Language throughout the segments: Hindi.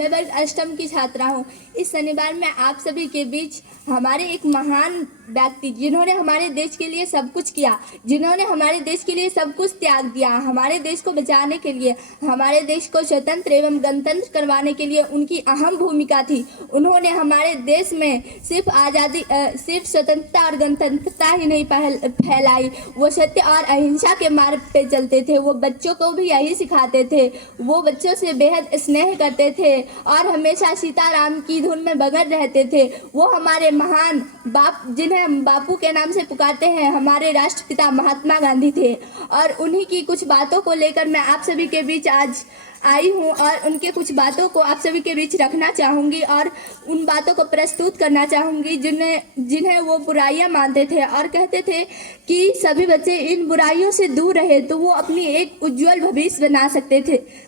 मैं वर्ग अष्टम की छात्रा हूँ। इस शनिवार में आप सभी के बीच हमारे एक महान व्यक्ति, जिन्होंने हमारे देश के लिए सब कुछ किया, जिन्होंने हमारे देश के लिए सब कुछ त्याग दिया, हमारे देश को बचाने के लिए, हमारे देश को स्वतंत्र एवं गणतंत्र करवाने के लिए उनकी अहम भूमिका थी। उन्होंने हमारे देश में सिर्फ आज़ादी, सिर्फ स्वतंत्रता और गणतंत्रता ही नहीं फैलाई, वो सत्य और अहिंसा के मार्ग पे चलते थे। वो बच्चों को भी यही सिखाते थे। वो बच्चों से बेहद स्नेह करते थे और हमेशा सीताराम की धुन में मगन रहते थे। वो हमारे महान बाप, जिन्हें हम बापू के नाम से पुकारते हैं, हमारे राष्ट्रपिता महात्मा गांधी थे। और उन्हीं की कुछ बातों को लेकर मैं आप सभी के बीच आज आई हूँ और उनके कुछ बातों को आप सभी के बीच रखना चाहूँगी और उन बातों को प्रस्तुत करना चाहूँगी जिन्हें वो बुराइयाँ मानते थे और कहते थे कि सभी बच्चे इन बुराइयों से दूर रहे तो वो अपनी एक उज्जवल भविष्य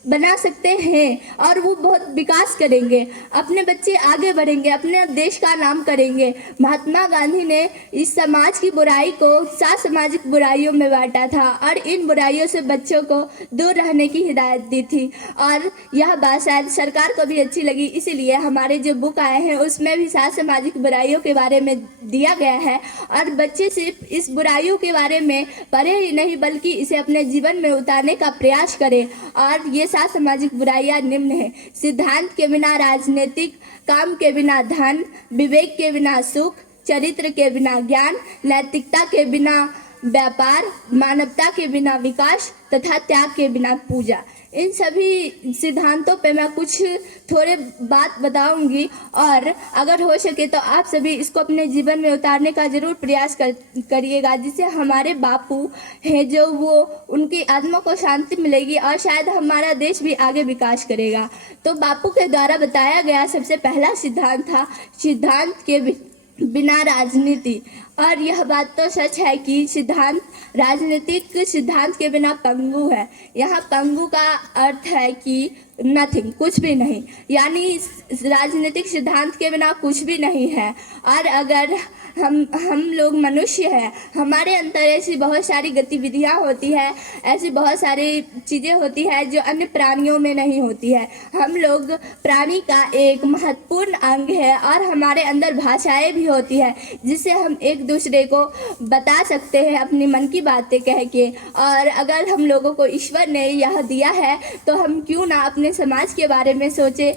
बना सकते हैं और वो बहुत विकास करेंगे, अपने बच्चे आगे बढ़ेंगे, अपने देश का नाम करेंगे। महात्मा गांधी ने इस समाज की बुराई को 7 सामाजिक बुराइयों में बांटा था और इन बुराइयों से बच्चों को दूर रहने की हिदायत दी थी। और यह बात शायद सरकार को भी अच्छी लगी, इसीलिए हमारे जो बुक आए हैं उसमें भी 7 सामाजिक बुराइयों के बारे में दिया गया है और बच्चे सिर्फ इस बुराइयों के बारे में पढ़े ही नहीं बल्कि इसे अपने जीवन में उतारने का प्रयास करें। और ये 7 सामाजिक बुराइयां निम्न है: सिद्धांत के बिना राजनीतिक, काम के बिना धन, विवेक के बिना सुख, चरित्र के बिना ज्ञान, नैतिकता के बिना व्यापार, मानवता के बिना विकास तथा त्याग के बिना पूजा। इन सभी सिद्धांतों पे मैं कुछ थोड़े बात बताऊंगी और अगर हो सके तो आप सभी इसको अपने जीवन में उतारने का ज़रूर प्रयास करिएगा, जिससे हमारे बापू हैं जो वो उनकी आत्मा को शांति मिलेगी और शायद हमारा देश भी आगे विकास करेगा। तो बापू के द्वारा बताया गया सबसे पहला सिद्धांत था सिद्धांत के बिना राजनीति। और यह बात तो सच है कि सिद्धांत, राजनीतिक सिद्धांत के बिना पंगु है। यहाँ पंगु का अर्थ है कि नथिंग, कुछ भी नहीं, यानी राजनीतिक सिद्धांत के बिना कुछ भी नहीं है। और अगर हम लोग मनुष्य हैं, हमारे अंदर ऐसी बहुत सारी गतिविधियाँ होती है, ऐसी बहुत सारी चीज़ें होती है जो अन्य प्राणियों में नहीं होती है। हम लोग प्राणी का एक महत्वपूर्ण अंग है और हमारे अंदर भाषाएं भी होती है जिससे हम एक दूसरे को बता सकते हैं अपनी मन की बातें कह के। और अगर हम लोगों को ईश्वर ने यह दिया है तो हम क्यों ना अपने समाज के बारे में सोचें,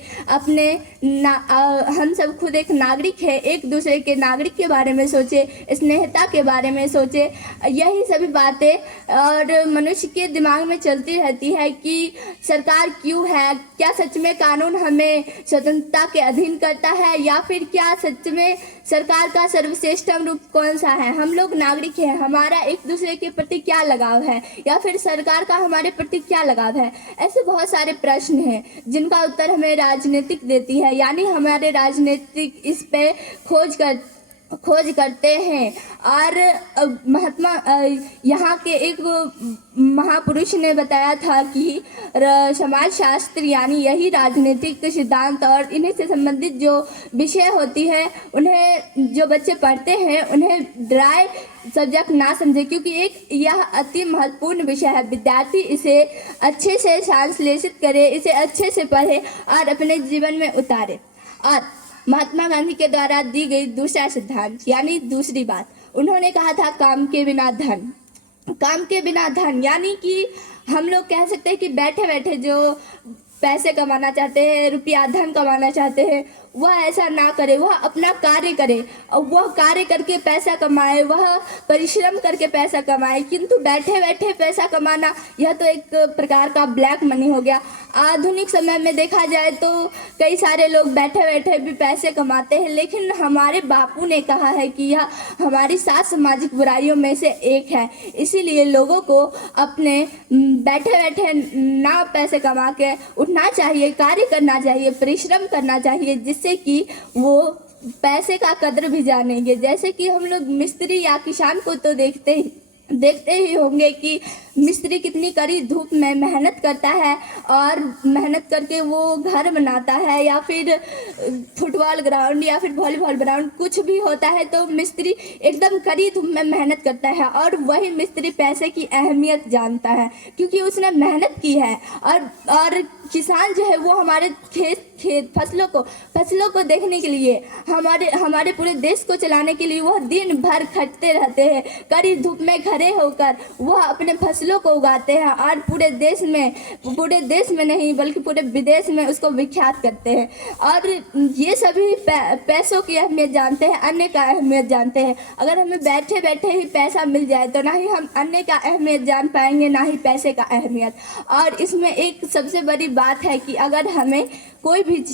हम सब खुद एक नागरिक है, एक दूसरे के नागरिक के बारे में सोचे, स्नेहता के बारे में सोचे। यही सभी बातें और मनुष्य के दिमाग में चलती रहती है कि सरकार क्यों है, क्या सच में कानून हमें स्वतंत्रता के अधीन करता है या फिर क्या सच में सरकार का सर्वश्रेष्ठतम रूप कौन सा है। हम लोग नागरिक हैं, हमारा एक दूसरे के प्रति क्या लगाव है या फिर सरकार का हमारे प्रति क्या लगाव है। ऐसे बहुत सारे प्रश्न हैं जिनका उत्तर हमें राजनीतिक देती है, यानी हमारे राजनीतिक इस पे खोज करते हैं। और महात्मा यहाँ के एक महापुरुष ने बताया था कि समाजशास्त्र यानी यही राजनीतिक सिद्धांत और इन्हीं से संबंधित जो विषय होती है उन्हें जो बच्चे पढ़ते हैं उन्हें ड्राई सब्जेक्ट ना समझे, क्योंकि यह अति महत्वपूर्ण विषय है। विद्यार्थी इसे अच्छे से संश्लेषित करे, इसे अच्छे से पढ़े और अपने जीवन में उतारे। और महात्मा गांधी के द्वारा दी गई दूसरा सिद्धांत यानी दूसरी बात, उन्होंने कहा था काम के बिना धन। काम के बिना धन यानी कि हम लोग कह सकते हैं कि बैठे बैठे जो पैसे कमाना चाहते हैं, रुपया धन कमाना चाहते हैं, वह ऐसा ना करे, वह अपना कार्य करे और वह कार्य करके पैसा कमाए, वह परिश्रम करके पैसा कमाए। किंतु बैठे बैठे पैसा कमाना यह तो एक प्रकार का ब्लैक मनी हो गया। आधुनिक समय में देखा जाए तो कई सारे लोग बैठे बैठे भी पैसे कमाते हैं, लेकिन हमारे बापू ने कहा है कि यह हमारी 7 सामाजिक बुराइयों में से एक है। इसीलिए लोगों को अपने बैठे बैठे ना पैसे कमा के उठना चाहिए, कार्य करना चाहिए, परिश्रम करना चाहिए, जिससे कि वो पैसे का कद्र भी जानेंगे। जैसे कि हम लोग मिस्त्री या किसान को तो देखते ही होंगे कि मिस्त्री कितनी कड़ी धूप में मेहनत करता है और मेहनत करके वो घर बनाता है, या फिर फुटबॉल ग्राउंड या फिर वॉलीबॉल ग्राउंड कुछ भी होता है तो मिस्त्री एकदम कड़ी धूप में मेहनत करता है, और वही मिस्त्री पैसे की अहमियत जानता है क्योंकि उसने मेहनत की है। और किसान जो है वो हमारे खेत फसलों को देखने के लिए, हमारे पूरे देश को चलाने के लिए वह दिन भर खटते रहते हैं। कड़ी धूप में खड़े होकर वह अपने फसलों को उगाते हैं और पूरे देश में नहीं बल्कि पूरे विदेश में उसको विख्यात करते हैं। और ये सभी पैसों की अहमियत जानते हैं, अन्य का अहमियत जानते हैं। अगर हमें बैठे बैठे ही पैसा मिल जाए तो ना ही हम अन्य का अहमियत जान पाएंगे, ना ही पैसे का अहमियत। और इसमें एक सबसे बड़ी बात है कि अगर हमें कोई भी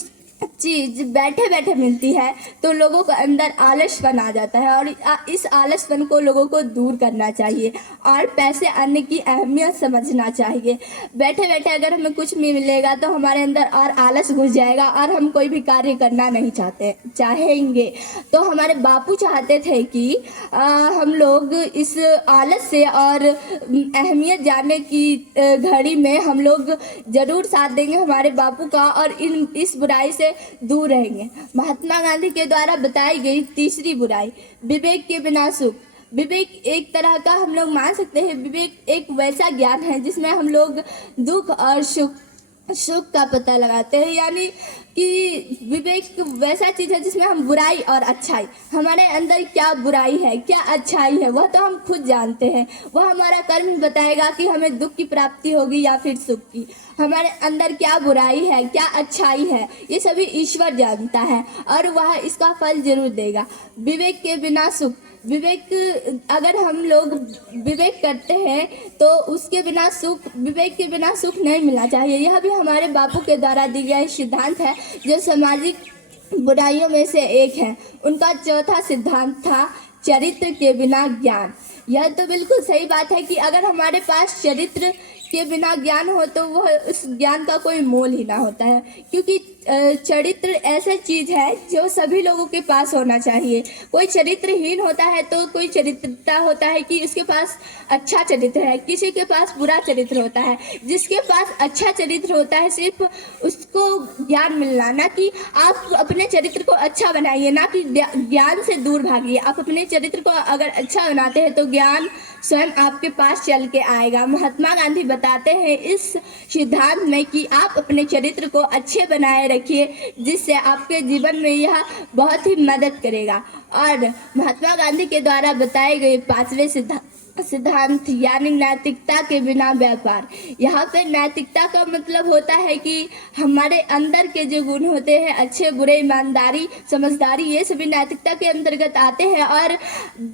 चीज़ बैठे बैठे मिलती है तो लोगों के अंदर आलसपन आ जाता है, और इस आलसपन को लोगों को दूर करना चाहिए और पैसे आने की अहमियत समझना चाहिए। बैठे बैठे अगर हमें कुछ भी मिलेगा तो हमारे अंदर और आलस घुस जाएगा और हम कोई भी कार्य करना नहीं चाहेंगे। तो हमारे बापू चाहते थे कि हम लोग इस आलस से और अहमियत जानने की घड़ी में हम लोग ज़रूर साथ देंगे हमारे बापू का, और इस बुराई से दूर रहेंगे। महात्मा गांधी के द्वारा बताई गई तीसरी बुराई, विवेक के बिना सुख। विवेक एक तरह का हम लोग मान सकते हैं, विवेक एक वैसा ज्ञान है जिसमें हम लोग दुख और सुख का पता लगाते हैं। यानी कि विवेक वैसा चीज़ है जिसमें हम बुराई और अच्छाई, हमारे अंदर क्या बुराई है क्या अच्छाई है वह तो हम खुद जानते हैं। वह हमारा कर्म ही बताएगा कि हमें दुख की प्राप्ति होगी या फिर सुख की। हमारे अंदर क्या बुराई है क्या अच्छाई है ये सभी ईश्वर जानता है, और वह इसका फल जरूर देगा। विवेक के बिना सुख, अगर हम लोग विवेक करते हैं तो उसके बिना विवेक के बिना सुख नहीं मिलना चाहिए। यह भी हमारे बापू के द्वारा दी गया सिद्धांत है जो सामाजिक बुराइयों में से एक है। उनका चौथा सिद्धांत था चरित्र के बिना ज्ञान। यह तो बिल्कुल सही बात है कि अगर हमारे पास चरित्र के बिना ज्ञान हो तो वह उस ज्ञान का कोई मोल ही ना होता है, क्योंकि चरित्र ऐसा चीज़ है जो सभी लोगों के पास होना चाहिए। कोई चरित्रहीन होता है तो कोई चरित्रता होता है कि उसके पास अच्छा चरित्र है, किसी के पास बुरा चरित्र होता है। जिसके पास अच्छा चरित्र होता है सिर्फ उसको ज्ञान मिलना, ना कि आप अपने चरित्र को अच्छा बनाइए, ना कि ज्ञान से दूर भागिए। आप अपने चरित्र को अगर अच्छा बनाते हैं तो ज्ञान स्वयं आपके पास चल के आएगा। महात्मा गांधी बताते हैं इस सिद्धांत में कि आप अपने चरित्र को अच्छे बनाए रखिए, जिससे आपके जीवन में यह बहुत ही मदद करेगा। और महात्मा गांधी के द्वारा बताए गए पांचवें सिद्धांत यानी नैतिकता के बिना व्यापार। यहाँ पे नैतिकता का मतलब होता है कि हमारे अंदर के जो गुण होते हैं, अच्छे बुरे, ईमानदारी, समझदारी, ये सभी नैतिकता के अंतर्गत आते हैं। और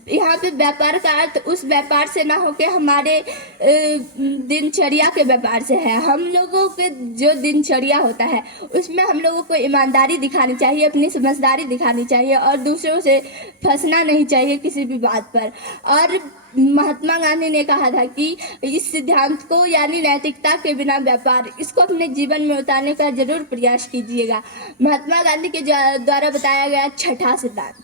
यहाँ पे व्यापार का अर्थ उस व्यापार से ना होके हमारे दिनचर्या के व्यापार से है। हम लोगों के जो दिनचर्या होता है उसमें हम लोगों को ईमानदारी दिखानी चाहिए, अपनी समझदारी दिखानी चाहिए और दूसरों से फंसना नहीं चाहिए किसी भी बात पर। और महात्मा गांधी ने कहा था कि इस सिद्धांत को यानी नैतिकता के बिना व्यापार, इसको अपने जीवन में उतारने का जरूर प्रयास कीजिएगा। महात्मा गांधी के द्वारा बताया गया छठा सिद्धांत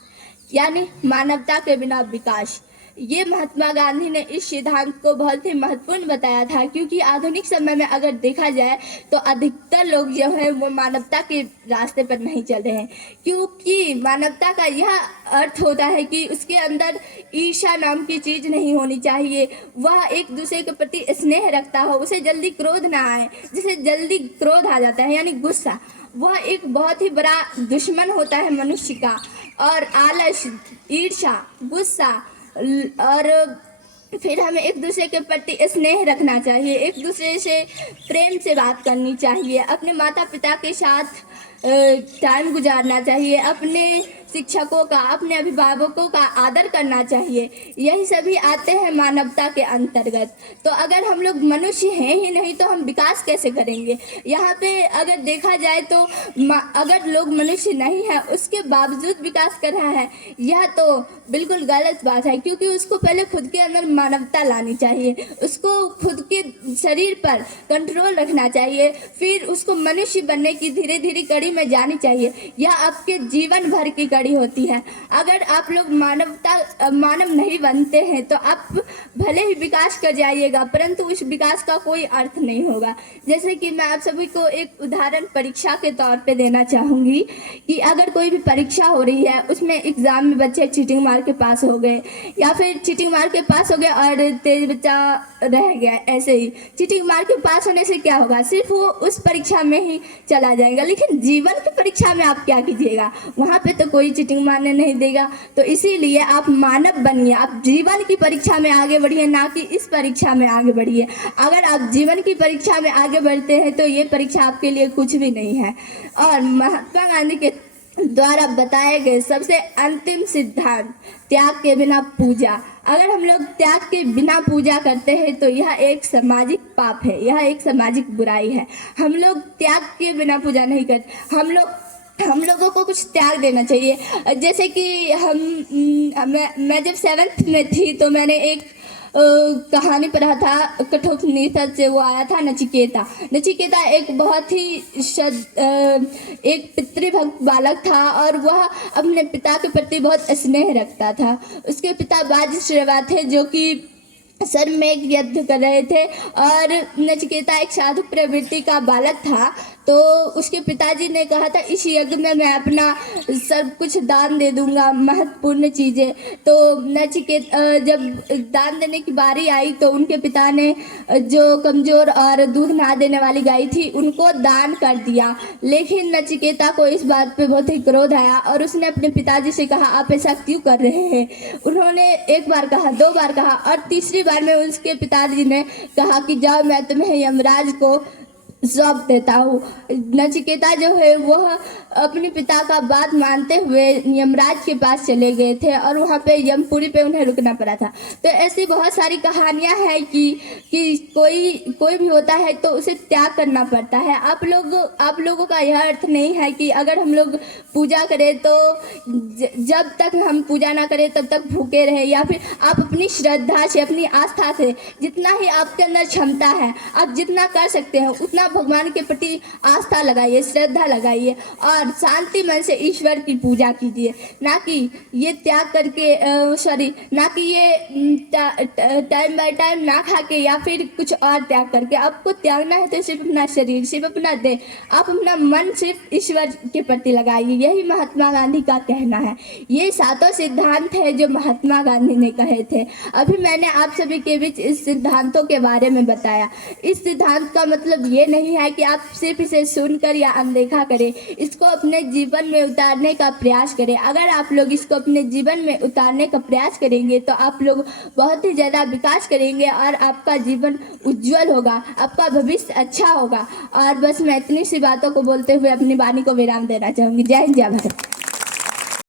यानी मानवता के बिना विकास। ये महात्मा गांधी ने इस सिद्धांत को बहुत ही महत्वपूर्ण बताया था, क्योंकि आधुनिक समय में अगर देखा जाए तो अधिकतर लोग जो है वो मानवता के रास्ते पर नहीं चल रहे हैं। क्योंकि मानवता का यह अर्थ होता है कि उसके अंदर ईर्ष्या नाम की चीज़ नहीं होनी चाहिए। वह एक दूसरे के प्रति स्नेह रखता हो, उसे जल्दी क्रोध ना आए। जिसे जल्दी क्रोध आ जाता है यानी गुस्सा, वह एक बहुत ही बड़ा दुश्मन होता है मनुष्य का। और आलस, ईर्ष्या, गुस्सा, और फिर हमें एक दूसरे के प्रति स्नेह रखना चाहिए, एक दूसरे से प्रेम से बात करनी चाहिए, अपने माता पिता के साथ टाइम गुजारना चाहिए, अपने शिक्षकों का, अपने अभिभावकों का आदर करना चाहिए। यही सभी आते हैं मानवता के अंतर्गत। तो अगर हम लोग मनुष्य हैं ही नहीं तो हम विकास कैसे करेंगे। यहाँ पे अगर देखा जाए तो अगर लोग मनुष्य नहीं है उसके बावजूद विकास कर रहा है, यह तो बिल्कुल गलत बात है। क्योंकि उसको पहले खुद के अंदर मानवता लानी चाहिए, उसको खुद के शरीर पर कंट्रोल रखना चाहिए, फिर उसको मनुष्य बनने की धीरे धीरे कड़ी में जानी चाहिए। यह आपके जीवन भर की कड़ी बड़ी होती है। अगर आप लोग मानव नहीं बनते हैं तो आप भले ही विकास कर जाइएगा, परंतु उस विकास का कोई अर्थ नहीं होगा। जैसे कि मैं आप सभी को एक उदाहरण परीक्षा के तौर पे देना चाहूँगी कि अगर कोई भी परीक्षा हो रही है, उसमें एग्ज़ाम में बच्चे चीटिंग मार के पास हो गए, या फिर चीटिंग मार के पास हो गए और तेज बच्चा रह गया। ऐसे ही चीटिंग मार के पास होने से क्या होगा, सिर्फ वो उस परीक्षा में ही चला जाएगा, लेकिन जीवन की परीक्षा में आप क्या कीजिएगा, वहाँ पे तो कोई चीटिंग मारने नहीं देगा। तो इसीलिए आप मानव बनिए, आप जीवन की परीक्षा में आगे बढ़िए, ना कि इस परीक्षा में आगे बढ़िए। अगर आप जीवन की परीक्षा में आगे बढ़ते हैं तो ये परीक्षा आपके लिए कुछ भी नहीं है। और महात्मा गांधी के द्वारा बताए गए सबसे अंतिम सिद्धांत, त्याग के बिना पूजा। अगर हम लोग त्याग के बिना पूजा करते हैं तो यह एक सामाजिक पाप है, यह एक सामाजिक बुराई है। हम लोग त्याग के बिना पूजा नहीं करते, हम लोगों को कुछ त्याग देना चाहिए। जैसे कि मैं जब 7th में थी तो मैंने एक कहानी पढ़ा था, कठोपनिषद से, वो आया था नचिकेता एक बहुत ही एक पितृभक्त बालक था और वह अपने पिता के प्रति बहुत स्नेह रखता था। उसके पिता बाजीश्रवा थे जो कि सर में एक यज्ञ कर रहे थे और नचिकेता एक साधु प्रवृत्ति का बालक था। तो उसके पिताजी ने कहा था इस यज्ञ में मैं अपना सब कुछ दान दे दूंगा, महत्वपूर्ण चीज़ें। तो जब दान देने की बारी आई तो उनके पिता ने जो कमज़ोर और दूध ना देने वाली गाय थी उनको दान कर दिया। लेकिन नचिकेता को इस बात पे बहुत ही क्रोध आया और उसने अपने पिताजी से कहा आप ऐसा क्यों कर रहे हैं। उन्होंने एक बार कहा, 2 बार कहा और तीसरी बार में उसके पिताजी ने कहा कि जाओ मैं तुम्हें यमराज को सौंप देता हूँ। नचिकेता जो है वह अपने पिता का बात मानते हुए यमराज के पास चले गए थे और वहाँ पे यमपुरी पे उन्हें रुकना पड़ा था। तो ऐसी बहुत सारी कहानियाँ हैं कि कोई भी होता है तो उसे त्याग करना पड़ता है। आप लोगों का यह अर्थ नहीं है कि अगर हम लोग पूजा करें तो जब तक हम पूजा ना करें तब तक भूखे रहे, या फिर आप अपनी श्रद्धा से, अपनी आस्था से, जितना ही आपके अंदर क्षमता है आप जितना कर सकते हैं उतना भगवान के प्रति आस्था लगाइए, श्रद्धा लगाइए और शांति मन से ईश्वर की पूजा कीजिए। ना कि ये त्याग करके ना कि ये टाइम बाय टाइम ना खा के या फिर कुछ और त्याग करके। आपको त्यागना है तो सिर्फ अपना शरीर, सिर्फ अपना देह, आप अपना मन सिर्फ ईश्वर के प्रति लगाइए। यही महात्मा गांधी का कहना है। ये 7 सिद्धांत है जो महात्मा गांधी ने कहे थे। अभी मैंने आप सभी के बीच इस सिद्धांतों के बारे में बताया। इस सिद्धांत का मतलब ये नहीं है कि आप सिर्फ इसे सुनकर या अनदेखा करें, इसको अपने जीवन में उतारने का प्रयास करें। अगर आप लोग इसको अपने जीवन में उतारने का प्रयास करेंगे तो आप लोग बहुत ही ज़्यादा विकास करेंगे और आपका जीवन उज्जवल होगा, आपका भविष्य अच्छा होगा। और बस मैं इतनी सी बातों को बोलते हुए अपनी वाणी को विराम देना चाहूँगी। जय हिंद, जय भारत।